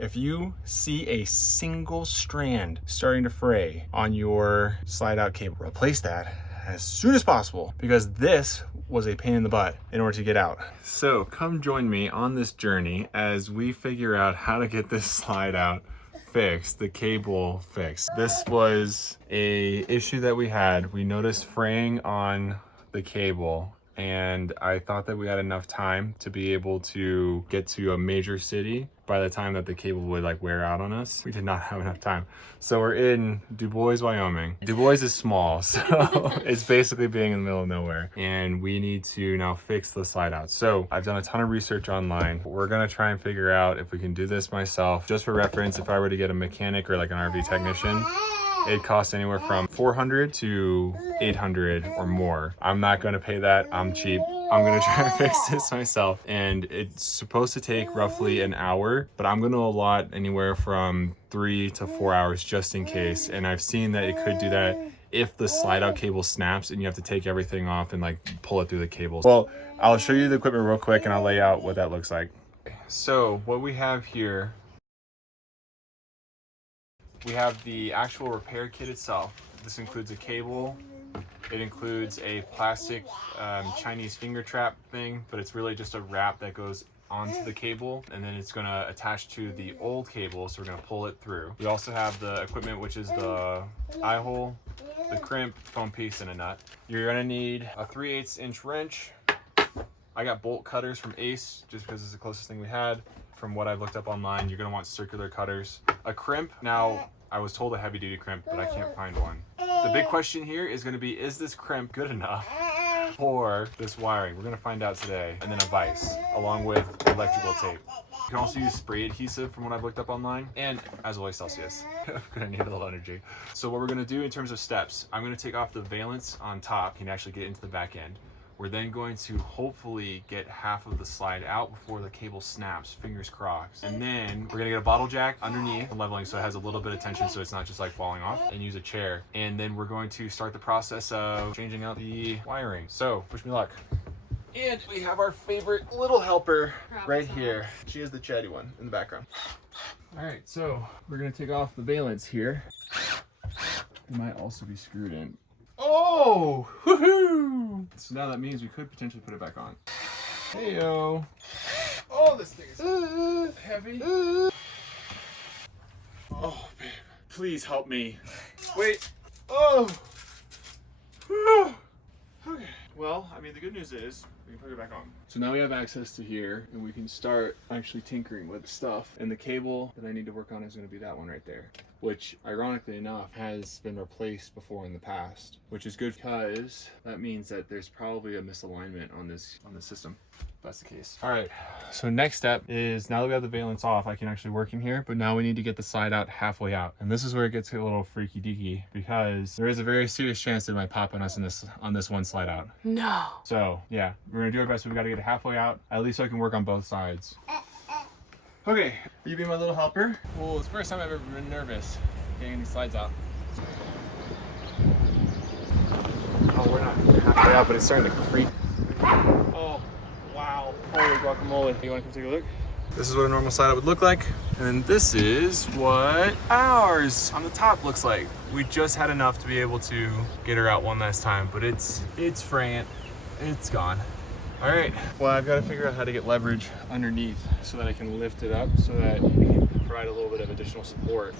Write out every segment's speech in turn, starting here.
If you see a single strand starting to fray on your slide out cable, replace that as soon as possible, because this was a pain in the butt in order to get out. So come join me on this journey as we figure out how to get this slide out fixed, the cable fixed. This was a issue that we had. We noticed fraying on the cable, and I thought that we had enough time to be able to get to a major city by the time that the cable would like wear out on us. We did not have enough time. So we're in Du Bois, Wyoming. Du Bois is small, so it's basically being in the middle of nowhere. And we need to now fix the slide out. So I've done a ton of research online. We're gonna try and figure out if we can do this myself. Just for reference, if I were to get a mechanic or like an RV technician, it costs anywhere from $400 to $800 or more. I'm not gonna pay that, I'm cheap. I'm gonna try to fix this myself. And it's supposed to take roughly an hour, but I'm gonna allot anywhere from 3 to 4 hours just in case. And I've seen that it could do that if the slide out cable snaps and you have to take everything off and like pull it through the cables. Well, I'll show you the equipment real quick and I'll lay out what that looks like. So what we have here, we have the actual repair kit itself. This includes a cable. It includes a plastic Chinese finger trap thing, but it's really just a wrap that goes onto the cable, and then it's gonna attach to the old cable, so we're gonna pull it through. We also have the equipment, which is the eye hole, the crimp, foam piece, and a nut. You're gonna need a 3/8 inch wrench. I got bolt cutters from Ace, just because it's the closest thing we had. From what I've looked up online, you're gonna want circular cutters. A crimp, now I was told a heavy duty crimp, but I can't find one. The big question here is gonna be, is this crimp good enough for this wiring? We're gonna find out today. And then a vise, along with electrical tape. You can also use spray adhesive from what I've looked up online. And as always, Celsius. I'm gonna need a little energy. So what we're gonna do in terms of steps, I'm gonna take off the valance on top. You can actually get into the back end. We're then going to hopefully get half of the slide out before the cable snaps, fingers crossed. And then we're gonna get a bottle jack underneath, leveling so it has a little bit of tension so it's not just like falling off, and use a chair. And then we're going to start the process of changing out the wiring. So wish me luck. And we have our favorite little helper right here. She is the chatty one in the background. All right, so we're gonna take off the valance here. It might also be screwed in. Oh, woohoo! So now that means we could potentially put it back on. Heyo. Oh, this thing is heavy. Oh, babe, please help me. Wait. Oh. Okay. Well, I mean, the good news is we can put it back on. So now we have access to here, and we can start actually tinkering with stuff. And the cable that I need to work on is going to be that one right there, which ironically enough has been replaced before in the past, which is good because that means that there's probably a misalignment on this system. If that's the case. All right, so next step is, now that we have the valance off, I can actually work in here, but now we need to get the slide out halfway out. And this is where it gets a little freaky deaky, because there is a very serious chance that it might pop on us on this one slide out. No. So yeah, we're gonna do our best. We gotta get it halfway out, at least so I can work on both sides. Okay, will you be my little helper? Well, it's the first time I've ever been nervous getting these slides out. Oh, we're not halfway out, but it's starting to creep. Oh, wow. Holy guacamole. You wanna come take a look? This is what a normal slide out would look like. And then this is what ours on the top looks like. We just had enough to be able to get her out one last time, but it's fraying. It's gone. All right, well, I've got to figure out how to get leverage underneath so that I can lift it up so that it can provide a little bit of additional support.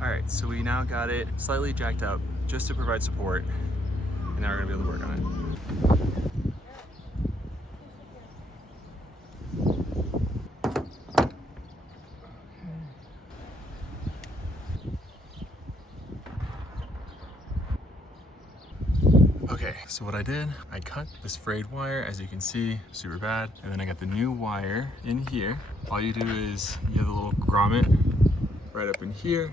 All right, so we now got it slightly jacked up just to provide support, and now we're gonna be able to work on it. Okay, so what I did, I cut this frayed wire, as you can see, super bad. And then I got the new wire in here. All you do is, you have a little grommet right up in here.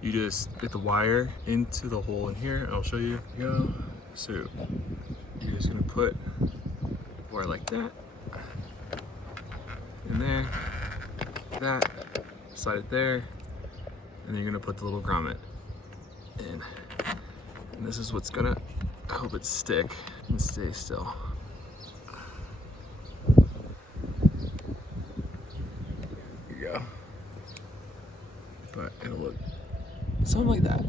You just get the wire into the hole in here, and I'll show you. Go. So you're just gonna put wire like that, in there, that, slide it there, and then you're gonna put the little grommet in. And this is what's gonna help it stick and stay still. There you go. But it'll look something like that.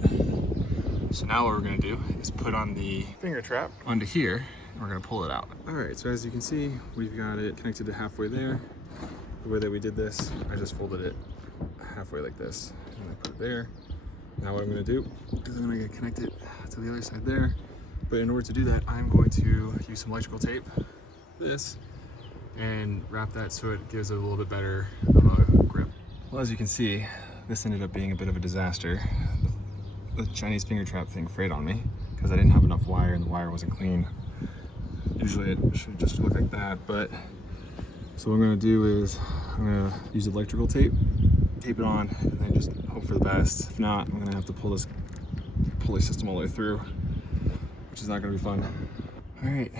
So now what we're gonna do is put on the finger trap onto here, and we're gonna pull it out. All right, so as you can see, we've got it connected to halfway there. The way that we did this, I just folded it halfway like this, and I put it there. Now what I'm gonna do is I'm gonna connect it to the other side there. But in order to do that, I'm going to use some electrical tape, this, and wrap that so it gives it a little bit better of a grip. Well, as you can see, this ended up being a bit of a disaster. The Chinese finger trap thing frayed on me because I didn't have enough wire and the wire wasn't clean. Usually it should just look like that, but so what I'm gonna do is I'm gonna use electrical tape, tape it on, and then just hope for the best. If not, I'm gonna have to pull this pulley system all the way through, which is not gonna be fun. All right,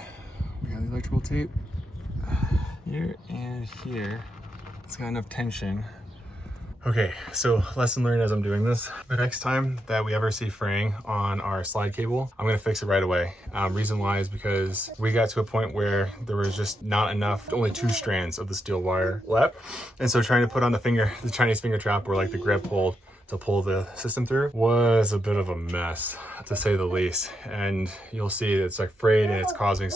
we got the electrical tape here and here. It's got enough tension. Okay, so lesson learned as I'm doing this. The next time that we ever see fraying on our slide cable, I'm gonna fix it right away. Reason why is because we got to a point where there was just not enough, only 2 strands of the steel wire left. And so trying to put on the Chinese finger trap where like the grip hold to pull the system through was a bit of a mess, to say the least. And you'll see it's like frayed and it's causing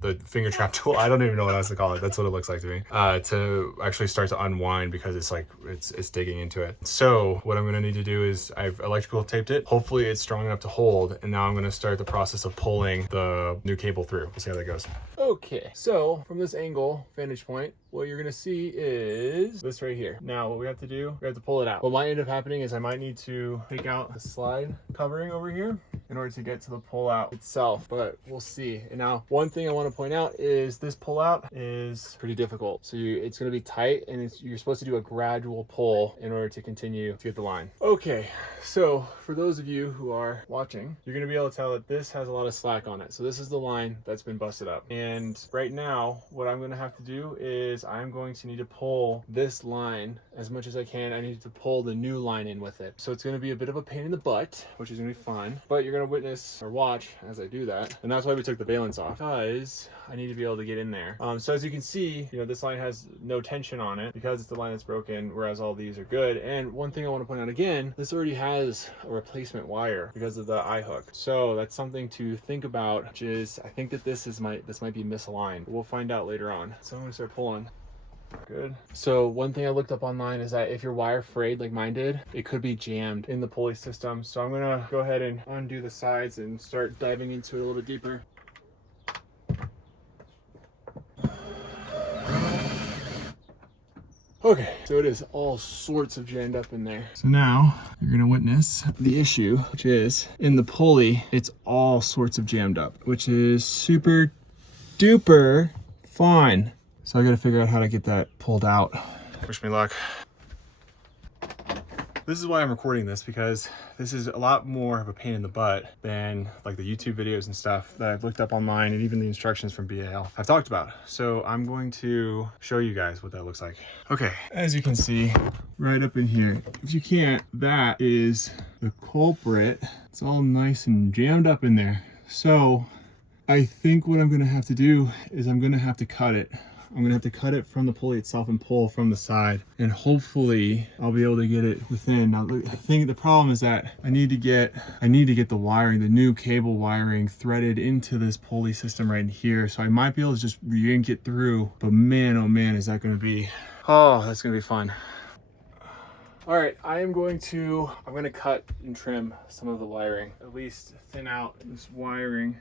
the finger trap tool, I don't even know what else to call it, that's what it looks like to me, to actually start to unwind because it's like it's digging into it. So what I'm gonna need to do is I've electrical taped it. Hopefully it's strong enough to hold, and now I'm gonna start the process of pulling the new cable through. We'll see how that goes. Okay, so from this angle, vantage point, what you're gonna see is this right here. Now what we have to do, we have to pull it out. What might end up happening is I might need to take out the slide covering over here in order to get to the pull out itself, but we'll see. And now one thing I want to point out is this pull out is pretty difficult. So it's going to be tight, and you're supposed to do a gradual pull in order to continue to get the line. Okay, so for those of you who are watching, you're going to be able to tell that this has a lot of slack on it. So this is the line that's been busted up. And right now, what I'm going to have to do is I'm going to need to pull this line as much as I can. I need to pull the new line in with it. So it's going to be a bit of a pain in the butt, which is going to be fun, but you're going to witness or watch as I do that. And that's why we took the valence off, because I need to be able to get in there. So as you can see, this line has no tension on it because it's the line that's broken, whereas all these are good. And one thing I want to point out again, this already has a replacement wire because of the eye hook. So that's something to think about, which is I think that this might be misaligned. We'll find out later on. So I'm going to start pulling. Good. So one thing I looked up online is that if your wire frayed like mine did, it could be jammed in the pulley system. So I'm gonna go ahead and undo the sides and start diving into it a little bit deeper. Okay, so it is all sorts of jammed up in there. So now you're gonna witness the issue, which is in the pulley, it's all sorts of jammed up, which is super duper fine. So I gotta figure out how to get that pulled out. Wish me luck. This is why I'm recording this, because this is a lot more of a pain in the butt than like the YouTube videos and stuff that I've looked up online, and even the instructions from BAL I've talked about. So I'm going to show you guys what that looks like. Okay, as you can see right up in here, if you can't, that is the culprit. It's all nice and jammed up in there. So I think what I'm gonna have to do is I'm gonna have to cut it. I'm gonna have to cut it from the pulley itself and pull from the side, and hopefully I'll be able to get it within. Now the problem is that I need to get the wiring, the new cable wiring, threaded into this pulley system right in here. So I might be able to just yank it through, but man, oh man, is that gonna be, oh, that's gonna be fun. All right, I'm gonna cut and trim some of the wiring, at least thin out this wiring.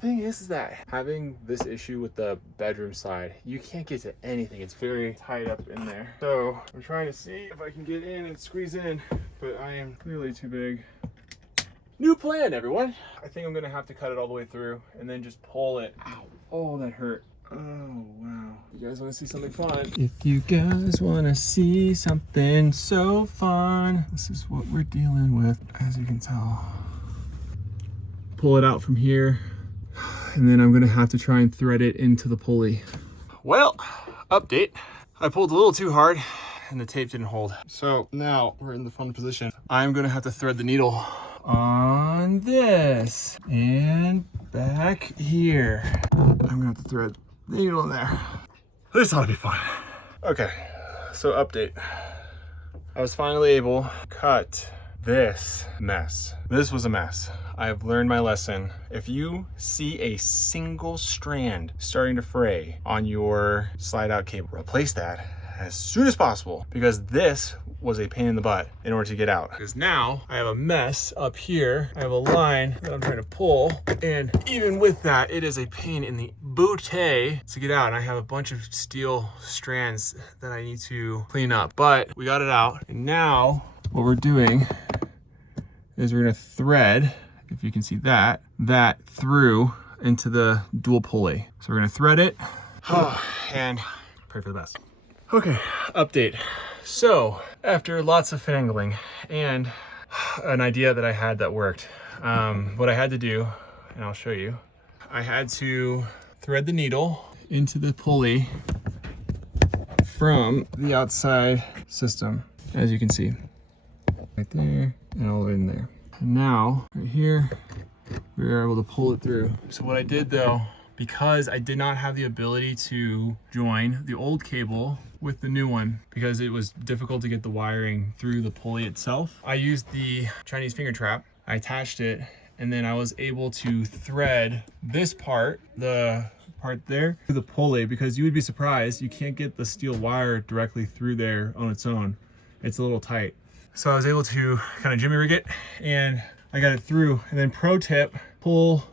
Thing is that having this issue with the bedroom side, you can't get to anything. It's very tight up in there. So I'm trying to see if I can get in and squeeze in, but I am clearly too big. New plan, everyone. I think I'm gonna have to cut it all the way through and then just pull it. Ow, oh, that hurt. Oh, wow. You guys wanna see something fun? If you guys wanna see something so fun, this is what we're dealing with, as you can tell. Pull it out from here, and then I'm gonna have to try and thread it into the pulley. Well, update. I pulled a little too hard and the tape didn't hold. So now we're in the fun position. I'm gonna have to thread the needle on this and back here. I'm gonna have to thread the needle in there. This ought to be fun. Okay, so update. I was finally able to cut this mess. This was a mess. I've learned my lesson. If you see a single strand starting to fray on your slide out cable, replace that as soon as possible, because this was a pain in the butt in order to get out. Because now I have a mess up here. I have a line that I'm trying to pull, and even with that, it is a pain in the bootay to get out. And I have a bunch of steel strands that I need to clean up, but we got it out. And now what we're doing is we're gonna thread, if you can see that through into the dual pulley. So we're gonna thread it and pray for the best. Okay, update. So after lots of finagling and an idea that I had that worked, what I had to do, and I'll show you, I had to thread the needle into the pulley from the outside system, as you can see, right there and all the way in there. And now, right here, we were able to pull it through. So what I did though, because I did not have the ability to join the old cable with the new one, because it was difficult to get the wiring through the pulley itself, I used the Chinese finger trap. I attached it, and then I was able to thread this part, the part there, to the pulley, because you would be surprised, you can't get the steel wire directly through there on its own. It's a little tight. So I was able to kind of jimmy rig it, and I got it through. And then pro tip, pull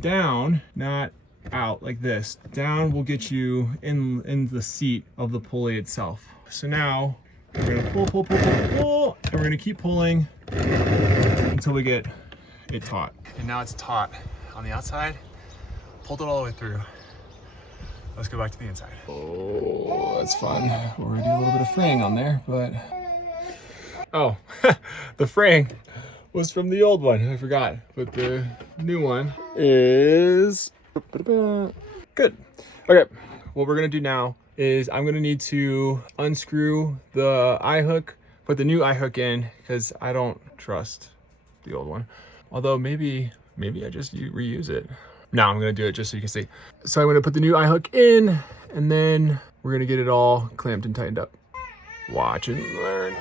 down, not out like this. Down will get you in the seat of the pulley itself. So now we're gonna pull, and we're gonna keep pulling until we get it taut. And now it's taut on the outside. Pulled it all the way through. Let's go back to the inside. Oh, that's fun. We're gonna do a little bit of fraying on there, but oh, the fraying was from the old one. I forgot, but the new one is good. Okay, what we're gonna do now is I'm gonna need to unscrew the eye hook, put the new eye hook in, because I don't trust the old one. Although maybe I just reuse it. No, I'm gonna do it just so you can see. So I'm gonna put the new eye hook in, and then we're gonna get it all clamped and tightened up. Watch and learn.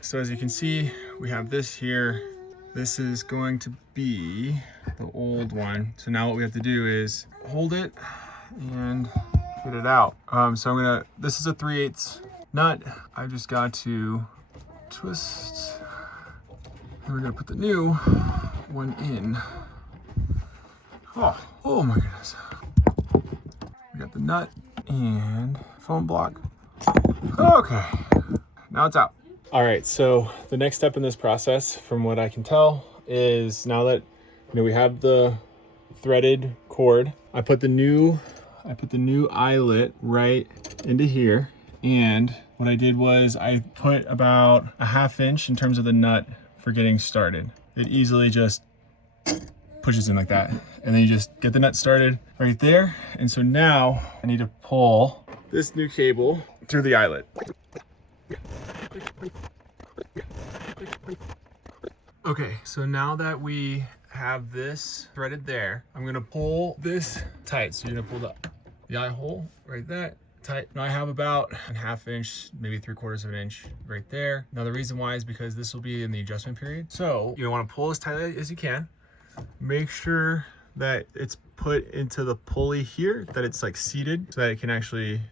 So as you can see, we have this here. This is going to be the old one. So now what we have to do is hold it and get it out. So this is a 3/8 nut. I've just got to twist, and we're gonna put the new one in. Oh my goodness. We got the nut and foam block. Okay, now it's out. All right, so the next step in this process, from what I can tell, is now that we have the threaded cord, I put the new eyelet right into here, and what I did was I put about a 1/2 inch in terms of the nut for getting started. It easily just pushes in like that, and then you just get the nut started right there. And so now I need to pull this new cable through the eyelet. Okay, so now that we have this threaded there, I'm gonna pull this tight. So you're gonna pull the eye hole right there tight. Now I have about a 1/2 inch, maybe 3/4 of an inch right there. Now the reason why is because this will be in the adjustment period. So you wanna pull as tight as you can. Make sure that it's put into the pulley here, that it's like seated so that it can actually,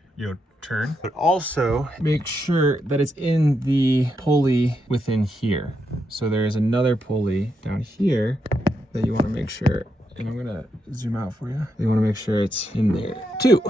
turn. But also make sure that it's in the pulley within here. So there's another pulley down here that you want to make sure, and I'm gonna zoom out for you. You want to make sure it's in there too,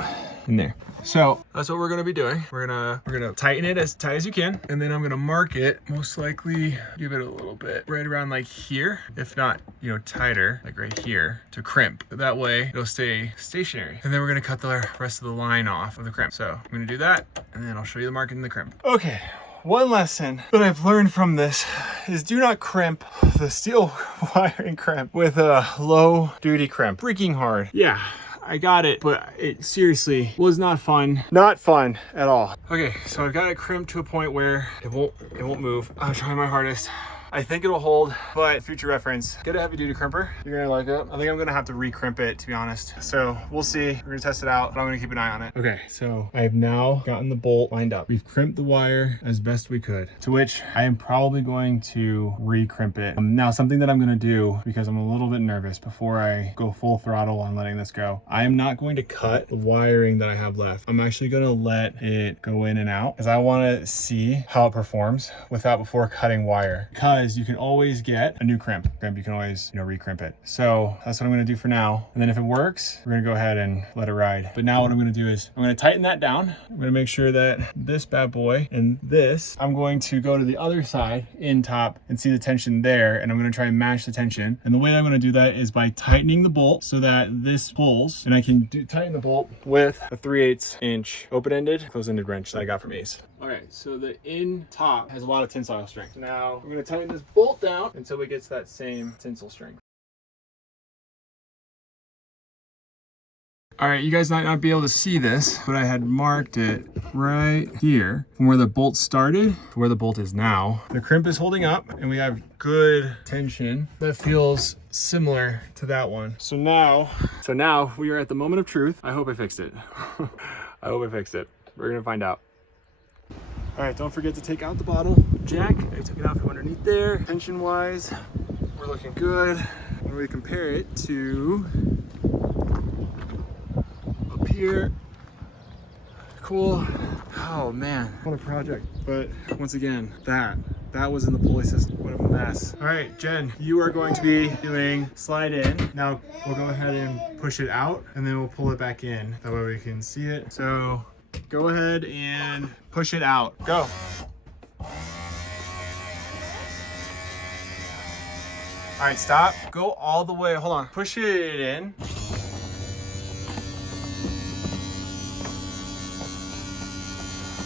in there. So that's what we're gonna be doing. We're gonna tighten it as tight as you can, and then I'm gonna mark it, most likely give it a little bit right around like here, if not, tighter, like right here, to crimp. That way it'll stay stationary. And then we're gonna cut the rest of the line off of the crimp. So I'm gonna do that, and then I'll show you the marking and the crimp. Okay, one lesson that I've learned from this is do not crimp the steel wiring crimp with a low duty crimp. Freaking hard. Yeah. I got it, but it seriously was not fun. Not fun at all. Okay, so I've got it crimped to a point where it won't move. I'm trying my hardest. I think it'll hold, but future reference, get a heavy duty crimper. You're gonna like it. I think I'm gonna have to re-crimp it, to be honest. So we'll see. We're gonna test it out, but I'm gonna keep an eye on it. Okay, so I have now gotten the bolt lined up. We've crimped the wire as best we could, to which I am probably going to re-crimp it. Now, something that I'm gonna do, because I'm a little bit nervous before I go full throttle on letting this go, I am not going to cut the wiring that I have left. I'm actually gonna let it go in and out because I wanna see how it performs before cutting wire, because you can always get a new crimp. You can always, re-crimp it. So that's what I'm gonna do for now. And then if it works, we're gonna go ahead and let it ride. But now what I'm gonna do is I'm gonna tighten that down. I'm gonna make sure that this bad boy and this, I'm going to go to the other side in top and see the tension there. And I'm gonna try and match the tension. And the way I'm gonna do that is by tightening the bolt so that this pulls, and I can tighten the bolt with a 3/8 inch open-ended, close-ended wrench that I got from Ace. All right, so the in top has a lot of tensile strength. Now I'm gonna tighten this bolt down until it gets that same tensile strength. All right, you guys might not be able to see this, but I had marked it right here from where the bolt started to where the bolt is now. The crimp is holding up and we have good tension that feels similar to that one. So now we are at the moment of truth. I hope I fixed it. I hope I fixed it. We're gonna find out. All right, don't forget to take out the bottle jack. I took it out from underneath there. Tension wise, we're looking good. When we compare it to up here, cool. Oh man, what a project. But once again, that was in the pulley system. What a mess. All right, Jen, you are going to be doing slide in. Now we'll go ahead and push it out and then we'll pull it back in. That way we can see it. So go ahead and push it out. Go. All right, stop. Go all the way. Hold on. Push it in.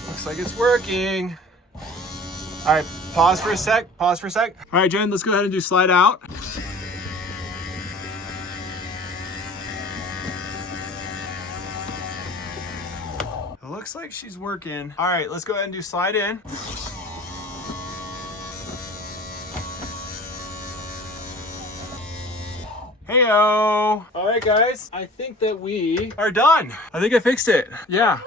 Looks like it's working. All right, pause for a sec. Pause for a sec. All right, Jen, let's go ahead and do slide out. It looks like she's working. All right, let's go ahead and do slide in. Heyo. All right, guys, I think that we are done. I think I fixed it. Yeah.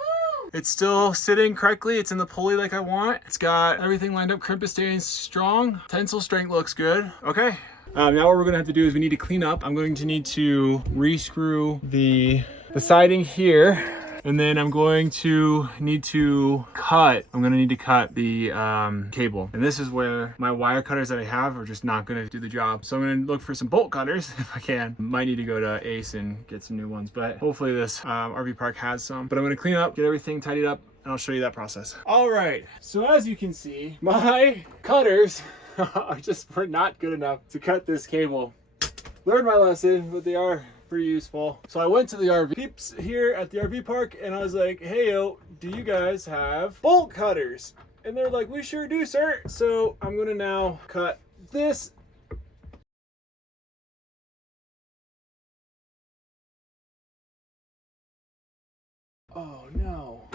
It's still sitting correctly. It's in the pulley like I want. It's got everything lined up. Crimp is staying strong. Tensile strength looks good. Okay. Now what we're gonna have to do is we need to clean up. I'm going to need to re-screw the siding here. And then I'm going to need to cut the cable. And this is where my wire cutters that I have are just not gonna do the job. So I'm gonna look for some bolt cutters if I can. Might need to go to Ace and get some new ones, but hopefully this RV park has some. But I'm gonna clean up, get everything tidied up, and I'll show you that process. All right, so as you can see, my cutters were not good enough to cut this cable. Learned my lesson, but they are pretty useful. So I went to the RV peeps here at the RV park and I was like, hey yo, do you guys have bolt cutters? And they're like, we sure do, sir. So I'm gonna now cut this. Oh no.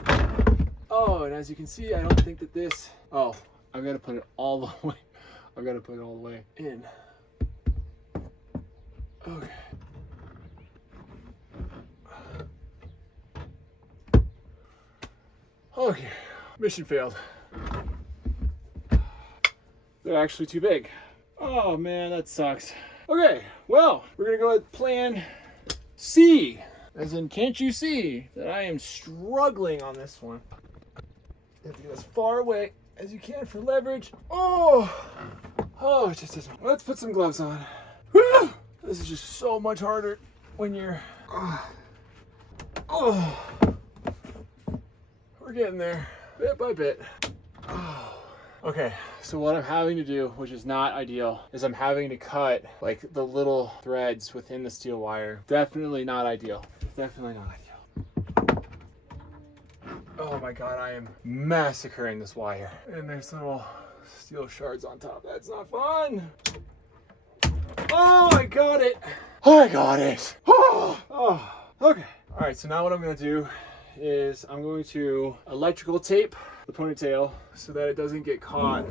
Oh, and as you can see, I don't think that this, oh, I've got to put it all the way. I've got to put it all the way in. Okay. Okay, mission failed. They're actually too big. Oh man, that sucks. Okay, well, we're gonna go with plan C. As in, can't you see that I am struggling on this one? You have to get as far away as you can for leverage. Oh, it just doesn't. Let's put some gloves on. Whew! This is just so much harder when you're, we're getting there, bit by bit. Okay, so what I'm having to do, which is not ideal, is I'm having to cut like the little threads within the steel wire. Definitely not ideal. Definitely not ideal. Oh my God, I am massacring this wire. And there's little steel shards on top. That's not fun. Oh, I got it. I got it. Oh, okay. All right, so now what I'm gonna do is I'm going to electrical tape the ponytail so that it doesn't get caught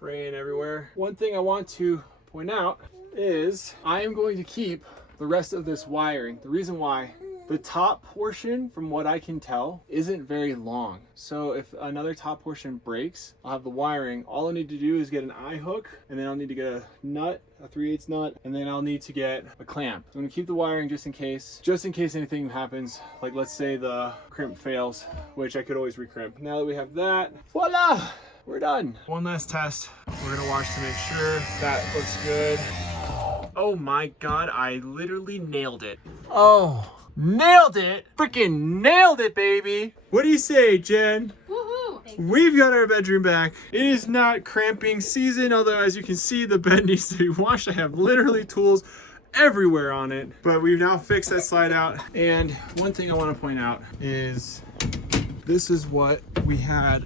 fraying everywhere. One thing I want to point out is I am going to keep the rest of this wiring. The reason why, the top portion, from what I can tell, isn't very long. So if another top portion breaks, I'll have the wiring. All I need to do is get an eye hook, and then I'll need to get a nut, a 3/8 nut, and then I'll need to get a clamp. So I'm gonna keep the wiring just in case anything happens. Like let's say the crimp fails, which I could always recrimp. Now that we have that, voila, we're done. One last test. We're gonna watch to make sure that looks good. Oh my God, I literally nailed it. Oh. Nailed it! Freaking nailed it, baby! What do you say, Jen? Woohoo! We've got our bedroom back. It is not cramping season, although as you can see, the bed needs to be washed. I have literally tools everywhere on it. But we've now fixed that slide out. And one thing I want to point out is this is what we had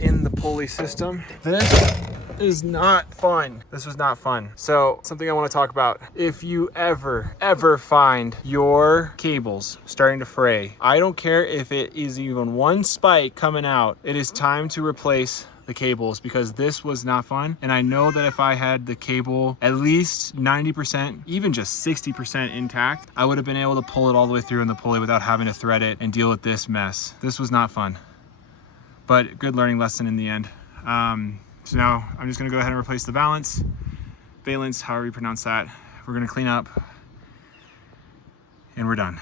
in the pulley system. This is not fun. This was not fun. So something I want to talk about. If you ever find your cables starting to fray, I don't care if it is even one spike coming out, it is time to replace the cables, because this was not fun. And I know that if I had the cable at least 90%, even just 60% intact, I would have been able to pull it all the way through in the pulley without having to thread it and deal with this mess. This was not fun, but good learning lesson in the end. So now I'm just gonna go ahead and replace the valence, however you pronounce that. We're gonna clean up and we're done.